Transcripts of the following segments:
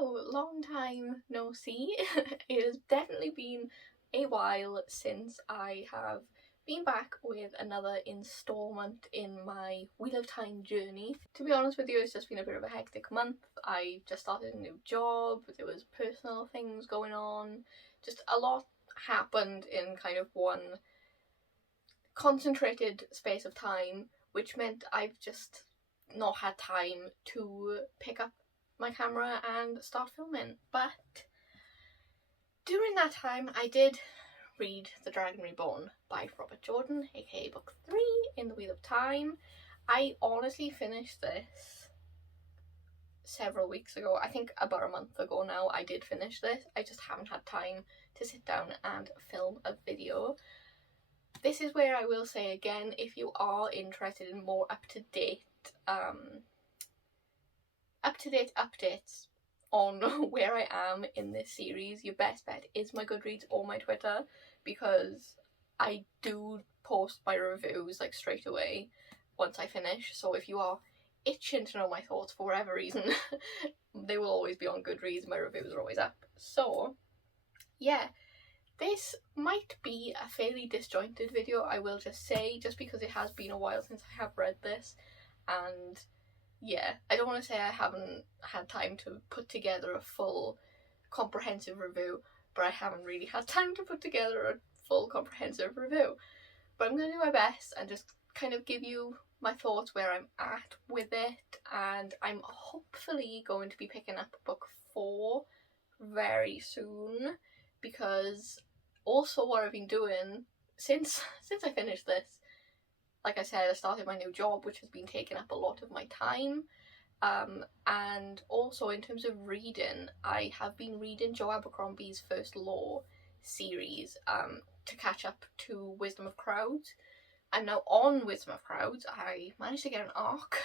Hello, long time no see. It has definitely been a while since I have been back with another installment in my Wheel of Time journey. To be honest with you, it's just been a bit of a hectic month. I just started a new job, there was personal things going on, just a lot happened in kind of one concentrated space of time, which meant I've just not had time to pick up my camera and start filming. But during that time I did read The Dragon Reborn by Robert Jordan, aka book 3 in the Wheel of Time. I honestly finished this several weeks ago. I think about a month ago now I did finish this. I just haven't had time to sit down and film a video. This is where I will say again, if you are interested in more up-to-date updates on where I am in this series, your best bet is my Goodreads or my Twitter, because I do post my reviews like straight away once I finish. So if you are itching to know my thoughts for whatever reason, they will always be on Goodreads. My reviews are always up. So yeah, this might be a fairly disjointed video, I will just say, just because it has been a while since I have read this. And yeah, I don't want to say I haven't had time to put together a full comprehensive review, but I haven't really had time to put together a full comprehensive review. But I'm going to do my best and just kind of give you my thoughts where I'm at with it, and I'm hopefully going to be picking up book 4 very soon, because also what I've been doing since I finished this, like I said, I started my new job, which has been taking up a lot of my time. And also in terms of reading, I have been reading Joe Abercrombie's First Law series to catch up to Wisdom of Crowds. I'm now on Wisdom of Crowds. I managed to get an arc,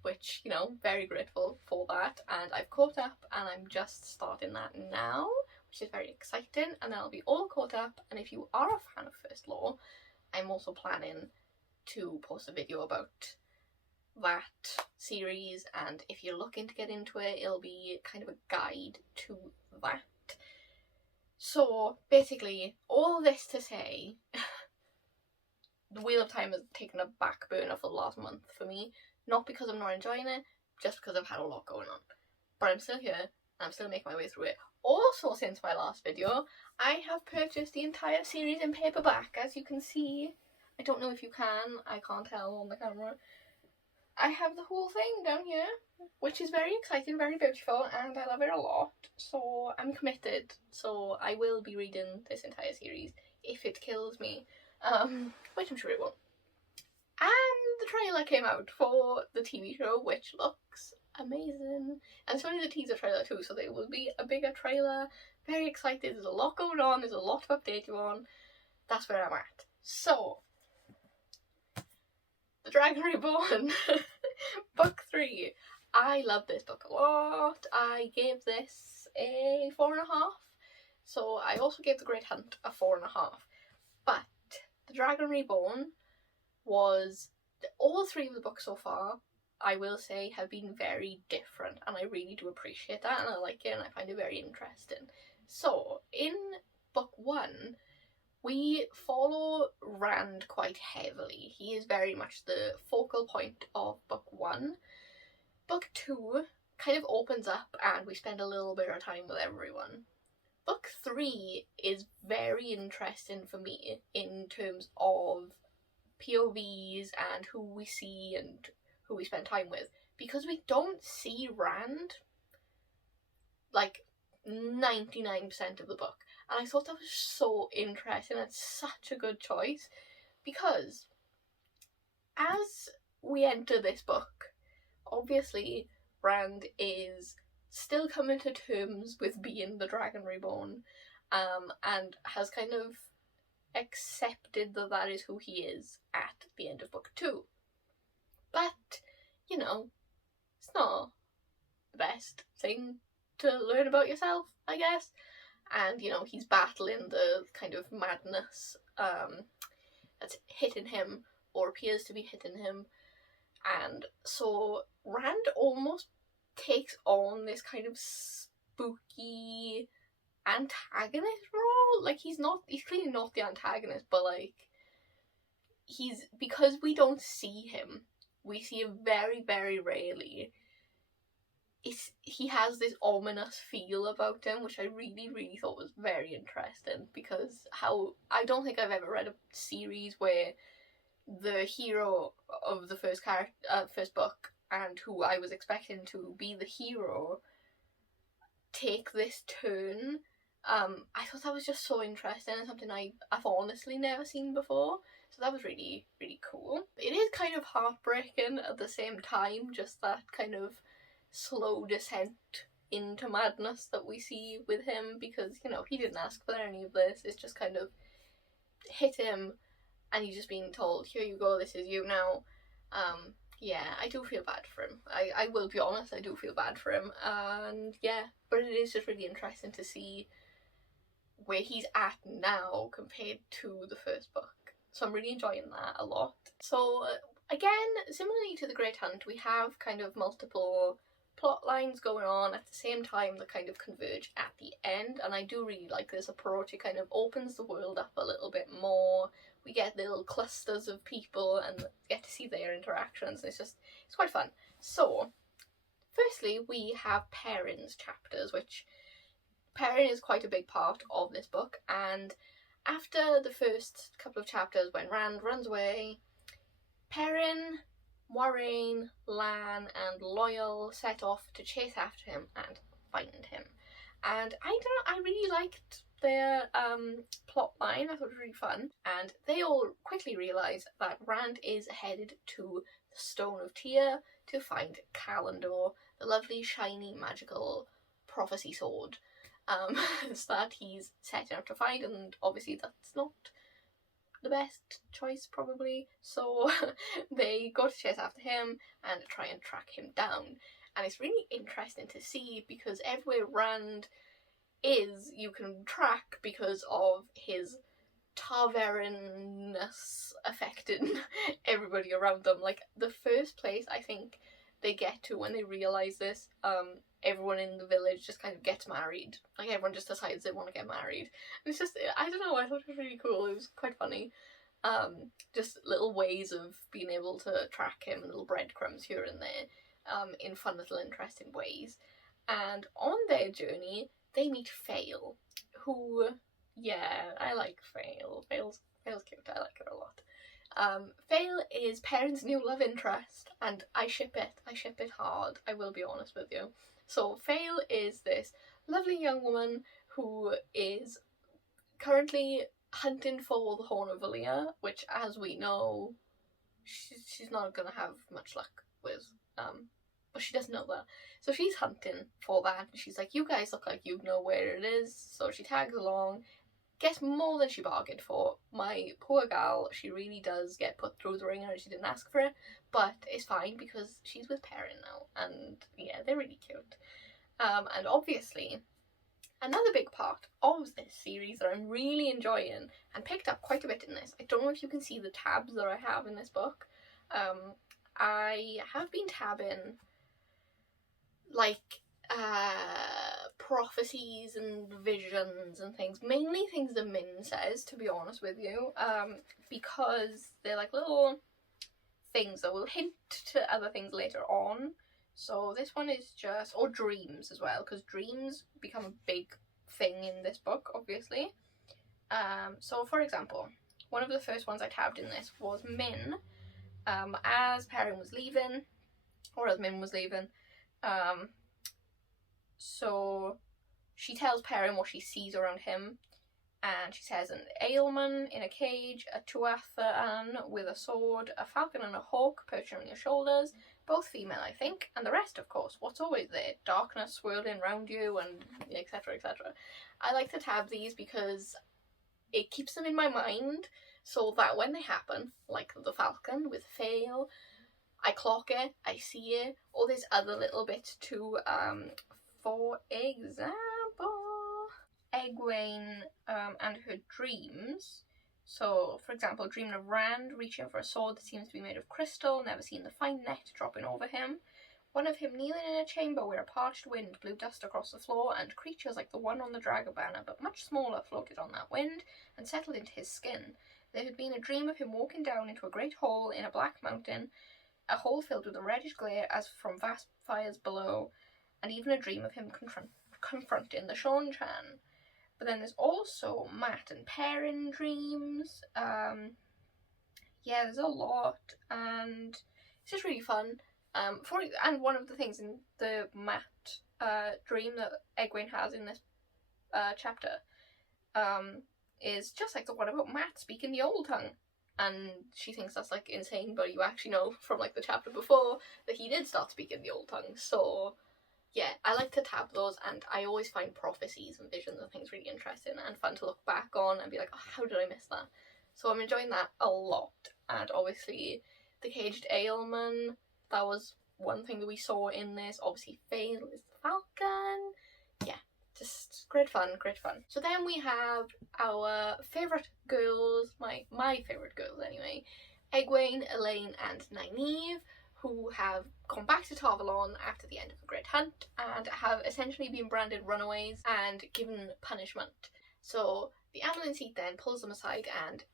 which, you know, very grateful for that. And I've caught up and I'm just starting that now, which is very exciting. And then I'll be all caught up. And if you are a fan of First Law, I'm also planning to post a video about that series, and if you're looking to get into it, it'll be kind of a guide to that. So basically, all this to say, the Wheel of Time has taken a back burner for the last month for me, not because I'm not enjoying it, just because I've had a lot going on. But I'm still here, and I'm still making my way through it. Also, since my last video, I have purchased the entire series in paperback, as you can see. I don't know if you can, I can't tell on the camera. I have the whole thing down here, which is very exciting, very beautiful, and I love it a lot. So I'm committed. So I will be reading this entire series if it kills me, which I'm sure it won't. And the trailer came out for the TV show, which looks amazing. And it's only the teaser trailer too, so there will be a bigger trailer. Very excited, there's a lot going on, there's a lot to update you on. That's where I'm at. So, The Dragon Reborn, book 3. I love this book a lot. I gave this a 4.5. So I also gave The Great Hunt a 4.5. But The Dragon Reborn was, all 3 of the books so far, I will say, have been very different, and I really do appreciate that, and I like it, and I find it very interesting. So in book 1, we follow Rand quite heavily. He is very much the focal point of book 1. Book 2 kind of opens up and we spend a little bit of time with everyone. Book 3 is very interesting for me in terms of POVs and who we see and who we spend time with, because we don't see Rand like 99% of the book. And I thought that was so interesting. It's such a good choice, because as we enter this book, obviously Rand is still coming to terms with being the Dragon Reborn, and has kind of accepted that that is who he is at the end of book 2. But, you know, it's not the best thing to learn about yourself, I guess. And, you know, he's battling the kind of madness that's hitting him, or appears to be hitting him. And so Rand almost takes on this kind of spooky antagonist role. Like, he's clearly not the antagonist, but like, because we don't see him, we see him very, very rarely. He has this ominous feel about him, which I really, really thought was very interesting, because I don't think I've ever read a series where the hero of the first book, and who I was expecting to be the hero, take this turn. I thought that was just so interesting and something I've honestly never seen before. So that was really, really cool. It is kind of heartbreaking at the same time, just that kind of slow descent into madness that we see with him, because, you know, he didn't ask for any of this. It's just kind of hit him, and he's just being told, here you go, this is you now. Yeah, I do feel bad for him. I will be honest, I do feel bad for him. And yeah, but it is just really interesting to see where he's at now compared to the first book. So I'm really enjoying that a lot. So again, similarly to The Great Hunt, we have kind of multiple plot lines going on at the same time that kind of converge at the end, and I do really like this approach. It kind of opens the world up a little bit more. We get little clusters of people and get to see their interactions. It's quite fun. So firstly, we have Perrin's chapters, which Perrin is quite a big part of this book, and after the first couple of chapters when Rand runs away, Perrin, Moiraine, Lan and Loyal set off to chase after him and find him. And I really liked their plot line. I thought it was really fun. And they all quickly realise that Rand is headed to the Stone of Tear to find Callandor, the lovely, shiny, magical prophecy sword that he's setting out to find, and obviously that's not the best choice probably, so they go to chase after him and try and track him down. And it's really interesting to see, because everywhere Rand is, you can track because of his Targaryen-ness affecting everybody around them. Like, the first place I think they get to when they realise this, everyone in the village just kind of gets married. Like, everyone just decides they want to get married. And it's just, I don't know, I thought it was really cool. It was quite funny. Just little ways of being able to track him, little breadcrumbs here and there, in fun little interesting ways. And on their journey, they meet Fail, who, yeah, I like Fail. Fail's cute, I like her a lot. Fail is Perrin's new love interest, and I ship it hard, I will be honest with you. So Fail is this lovely young woman who is currently hunting for the Horn of Valyr, which, as we know, she's not gonna have much luck with, but she doesn't know that. So she's hunting for that, and she's like, you guys look like you know where it is, so she tags along, gets more than she bargained for. My poor gal, she really does get put through the ringer, and she didn't ask for it, but it's fine because she's with Perrin now, and yeah, they're really cute. And obviously, another big part of this series that I'm really enjoying, and picked up quite a bit in this, I don't know if you can see the tabs that I have in this book, I have been tabbing, like, prophecies and visions and things, mainly things that Min says, to be honest with you, because they're like little things that will hint to other things later on. So this one is just, or dreams as well, because dreams become a big thing in this book, obviously. So for example, one of the first ones I tabbed in this was Min, as Perrin was leaving, or as Min was leaving, so she tells Perrin what she sees around him, and she says an Ailman in a cage, a Tuatha with a sword, a falcon and a hawk perching on your shoulders, both female I think, and the rest of course, what's always there, darkness swirling around you, and etc, etc. I like to tab these because it keeps them in my mind, so that when they happen, like the falcon with Fail, I clock it, I see it, or there's other little bits too. For example, Egwene and her dreams. So, for example, dreaming of Rand reaching for a sword that seems to be made of crystal, never seen the fine net dropping over him. one of him kneeling in a chamber where a parched wind blew dust across the floor, and creatures like the one on the dragon banner, but much smaller, floated on that wind and settled into his skin. There had been a dream of him walking down into a great hole in a black mountain, a hole filled with a reddish glare as from vast fires below, and even a dream of him confronting the Sean-chan. But then there's also Matt and Perrin dreams. Yeah, there's a lot, and it's just really fun. And one of the things in the Matt dream that Egwene has in this chapter is just like the one about Matt speaking the old tongue. And she thinks that's like insane, but you actually know from like the chapter before that he did start speaking the old tongue. So yeah, I like to tab those, and I always find prophecies and visions and things really interesting and fun to look back on and be like, oh, how did I miss that? So I'm enjoying that a lot. And obviously the caged ailman, that was one thing that we saw in this. Obviously Fail is the falcon. Yeah, just great fun, great fun. So then we have our favourite girls, my favourite girls anyway, Egwene, Elaine and Nynaeve, who have gone back to Tarvalon after the end of the Great Hunt and have essentially been branded runaways and given punishment. So the Amelin Seat then pulls them aside and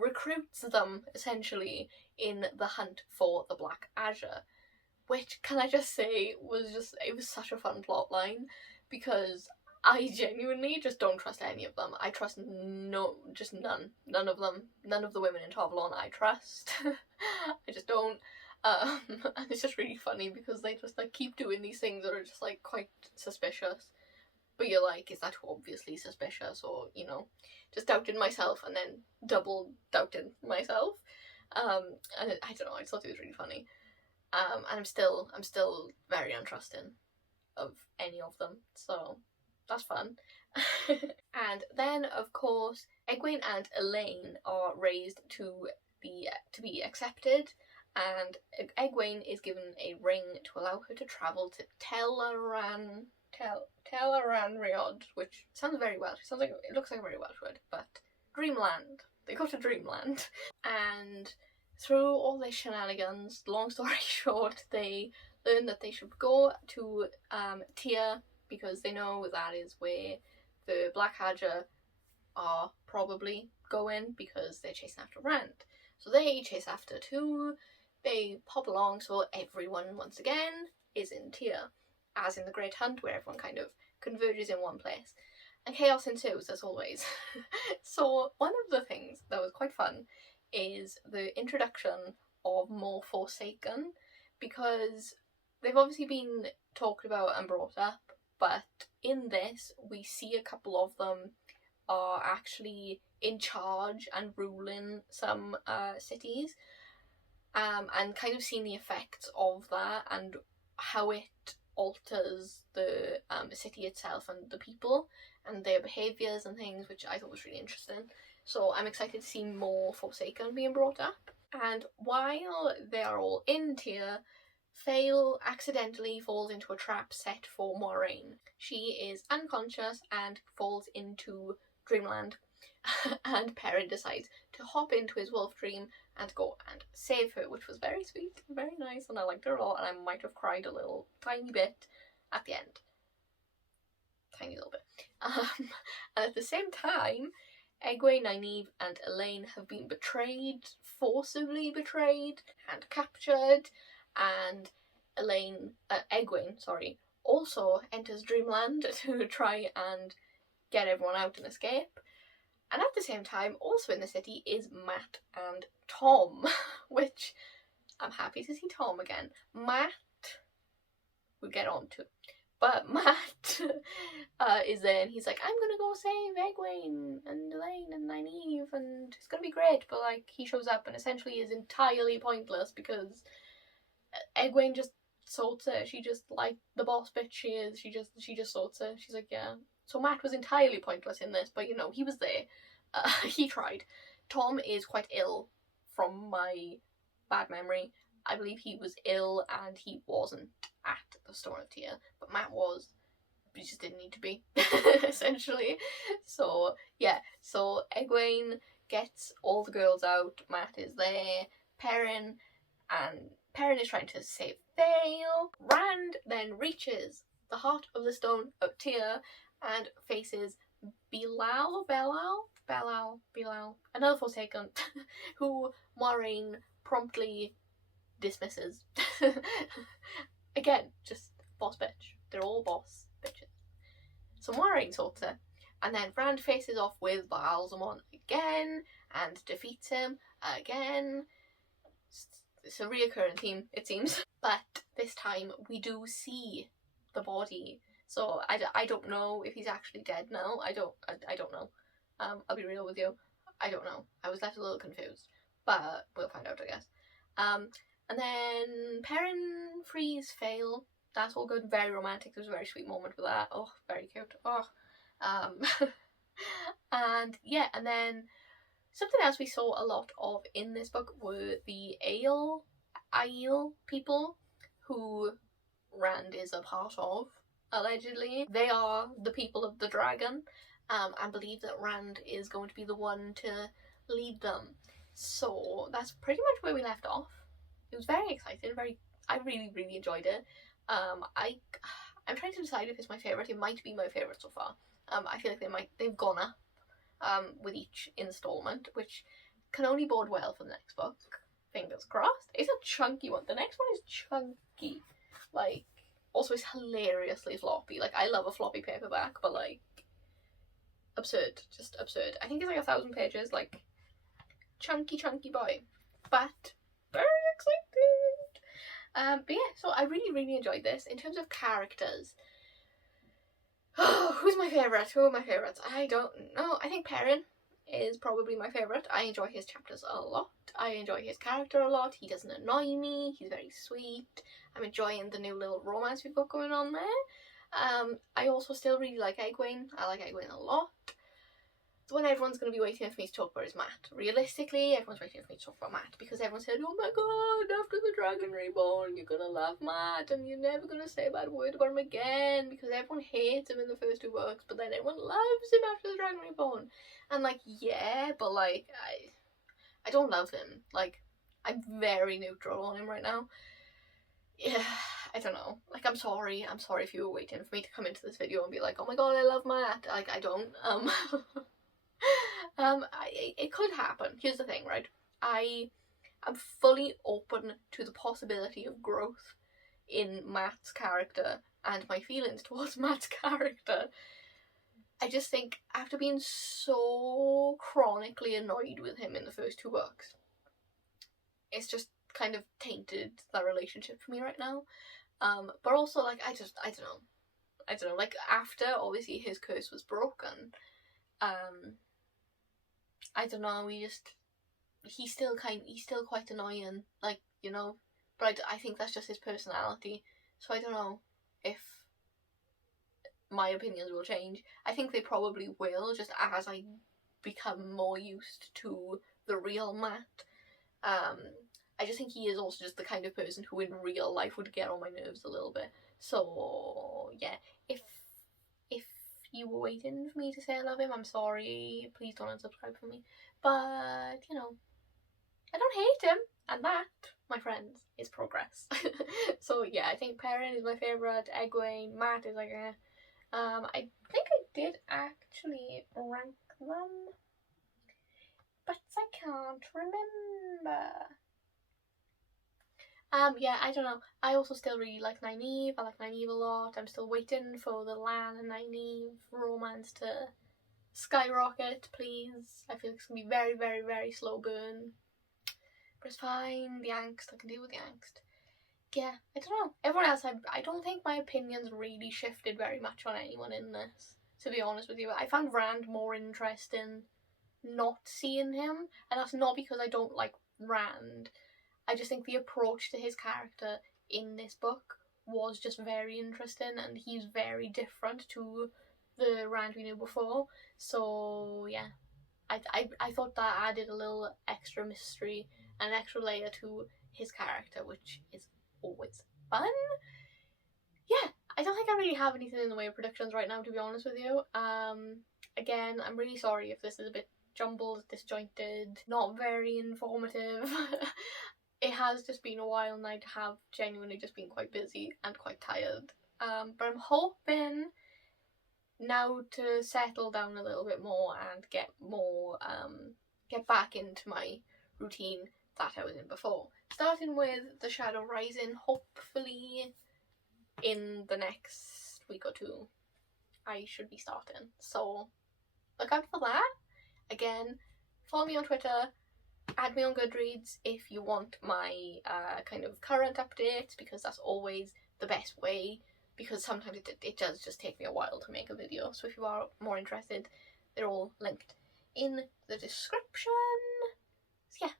recruits them essentially in the hunt for the Black Azure, which, can I just say, it was such a fun plot line, because I genuinely just don't trust any of them. I trust none of them. None of the women in Tarvalon I trust. I just don't. And it's just really funny because they just like keep doing these things that are just like quite suspicious. But you're like, is that obviously suspicious? Or, you know, just doubting myself and then double doubting myself. And I don't know, I just thought it was really funny. And I'm still very untrusting of any of them, so that's fun. And then, of course, Egwene and Elaine are raised to be accepted, and Egwene is given a ring to allow her to travel to Tel'aran'rhiod, which sounds very Welsh. It looks like a very Welsh word, but Dreamland. They go to Dreamland, and through all their shenanigans, long story short, they learn that they should go to Tyr, because they know that is where the Black Hadja are probably going, because they're chasing after Rand. So they chase after too. They pop along, so everyone once again is in Tyr, as in the Great Hunt, where everyone kind of converges in one place. And chaos ensues, as always. So one of the things that was quite fun is the introduction of more Forsaken, because they've obviously been talked about and brought up, but in this we see a couple of them are actually in charge and ruling some cities, and kind of seeing the effects of that and how it alters the city itself and the people and their behaviours and things, which I thought was really interesting. So I'm excited to see more Forsaken being brought up. And while they are all in Tyr, Fail accidentally falls into a trap set for Moiraine. She is unconscious and falls into Dreamland, and Perrin decides to hop into his wolf dream and go and save her, which was very sweet, very nice, and I liked her a lot, and I might have cried a little tiny bit at the end. Tiny little bit. And at the same time, Egwene, Nynaeve and Elaine have been forcibly betrayed and captured, and Egwene also enters Dreamland to try and get everyone out and escape. And at the same time, also in the city is Matt and Tom, which I'm happy to see Tom again. Matt, we'll get on to, but Matt is there, and he's like, I'm gonna go save Egwene and Elaine and Nynaeve, and it's gonna be great. But like, he shows up and essentially is entirely pointless, because Egwene just sorts her. She just, like the boss bitch she is, she just sorts her. She's like, yeah. So Matt was entirely pointless in this, but you know, he was there. He tried. Tom is quite ill, from my bad memory. I believe he was ill and he wasn't at the Storm of Tyr, but Matt was. He just didn't need to be, essentially. So yeah, so Egwene gets all the girls out. Matt is there. Perrin Perrin is trying to save Vale. Rand then reaches the heart of the Stone of Tyr and faces Bilal, another Forsaken, who Moiraine promptly dismisses. Again, just boss bitch. They're all boss bitches. So Moiraine sorts her, and then Rand faces off with Baalzamon again and defeats him again. It's a reoccurring theme, it seems. But this time we do see the body. So I don't know if he's actually dead now. I don't know. I'll be real with you. I don't know. I was left a little confused. But we'll find out, I guess. And then Perrin frees Vale. That's all good. Very romantic. There was a very sweet moment with that. Oh, very cute. Oh. And yeah, and then something else we saw a lot of in this book were the Aiel people who Rand is a part of, allegedly. They are the people of the dragon, and believe that Rand is going to be the one to lead them. So that's pretty much where we left off. It was very exciting. I really, really enjoyed it. I'm trying to decide if it's my favourite. It might be my favourite so far. I feel like they've gone up with each installment, which can only bode well for the next book. Fingers crossed. It's a chunky one. The next one is chunky. Like, also it's hilariously floppy. Like, I love a floppy paperback, but like, absurd. Just absurd. I think it's like 1,000 pages. Like, chunky boy. But very excited. But yeah, so I really, really enjoyed this. In terms of characters, who's my favourite? Who are my favourites? I don't know. I think Perrin is probably my favourite. I enjoy his chapters a lot. I enjoy his character a lot. He doesn't annoy me. He's very sweet. I'm enjoying the new little romance we've got going on there. I also still really like Egwene. I like Egwene a lot. The one everyone's going to be waiting for me to talk about is Matt. Realistically, everyone's waiting for me to talk about Matt because everyone said, oh my god, after the Dragon Reborn, you're going to love Matt and you're never going to say a bad word about him again because everyone hates him in the first 2 books, but then everyone loves him after the Dragon Reborn. And like, yeah, but like, I don't love him. Like, I'm very neutral on him right now. Yeah, I don't know. Like, I'm sorry if you were waiting for me to come into this video and be like, oh my god, I love Matt. Like, I don't. It could happen. Here's the thing, right? I am fully open to the possibility of growth in Matt's character and my feelings towards Matt's character. I just think after being so chronically annoyed with him in the first 2 books, it's just kind of tainted that relationship for me right now. But also, like, I don't know. Like, after obviously his curse was broken, I don't know, he's still quite annoying, like, you know, but I think that's just his personality, so I don't know if my opinions will change. I think they probably will, just as I become more used to the real Matt. I just think he is also just the kind of person who in real life would get on my nerves a little bit, so yeah, if you were waiting for me to say I love him, I'm sorry, please don't unsubscribe for me, but, you know, I don't hate him, and that, my friends, is progress. So yeah, I think Perrin is my favourite, Egwene, Matt is like I think I did actually rank them, but I can't remember. Yeah, I don't know. I also still really like Nynaeve. I like Nynaeve a lot. I'm still waiting for the Lan and Nynaeve romance to skyrocket, please. I feel like it's gonna be very, very, very slow burn. But it's fine. The angst, I can deal with the angst. Yeah, I don't know. Everyone else, I don't think my opinions really shifted very much on anyone in this, to be honest with you. I found Rand more interesting not seeing him, and that's not because I don't like Rand. I just think the approach to his character in this book was just very interesting, and he's very different to the Rand we knew before. So yeah, I thought that added a little extra mystery and an extra layer to his character, which is always fun. Yeah, I don't think I really have anything in the way of predictions right now, to be honest with you. Again, I'm really sorry if this is a bit jumbled, disjointed, not very informative. it has just been a while and I have genuinely just been quite busy and quite tired. But I'm hoping now to settle down a little bit more and get back into my routine that I was in before. Starting with The Shadow Rising, hopefully in the next week or two I should be starting. So look out for that. Again, follow me on Twitter, add me on Goodreads if you want my kind of current updates, because that's always the best way, because sometimes it does just take me a while to make a video. So if you are more interested, they're all linked in the description. So yeah,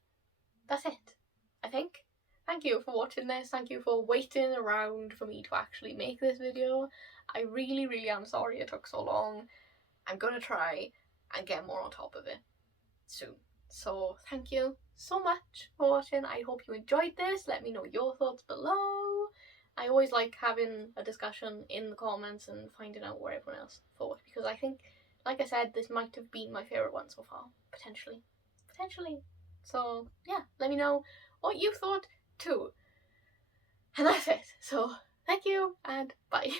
that's it, I think. Thank you for watching this. Thank you for waiting around for me to actually make this video. I really, really am sorry it took so long. I'm gonna try and get more on top of it soon. So thank you so much for watching. I hope you enjoyed this. Let me know your thoughts below. I always like having a discussion in the comments and finding out what everyone else thought, because I think, like I said, this might have been my favourite one so far. Potentially. So yeah, let me know what you thought too. And that's it. So thank you and bye.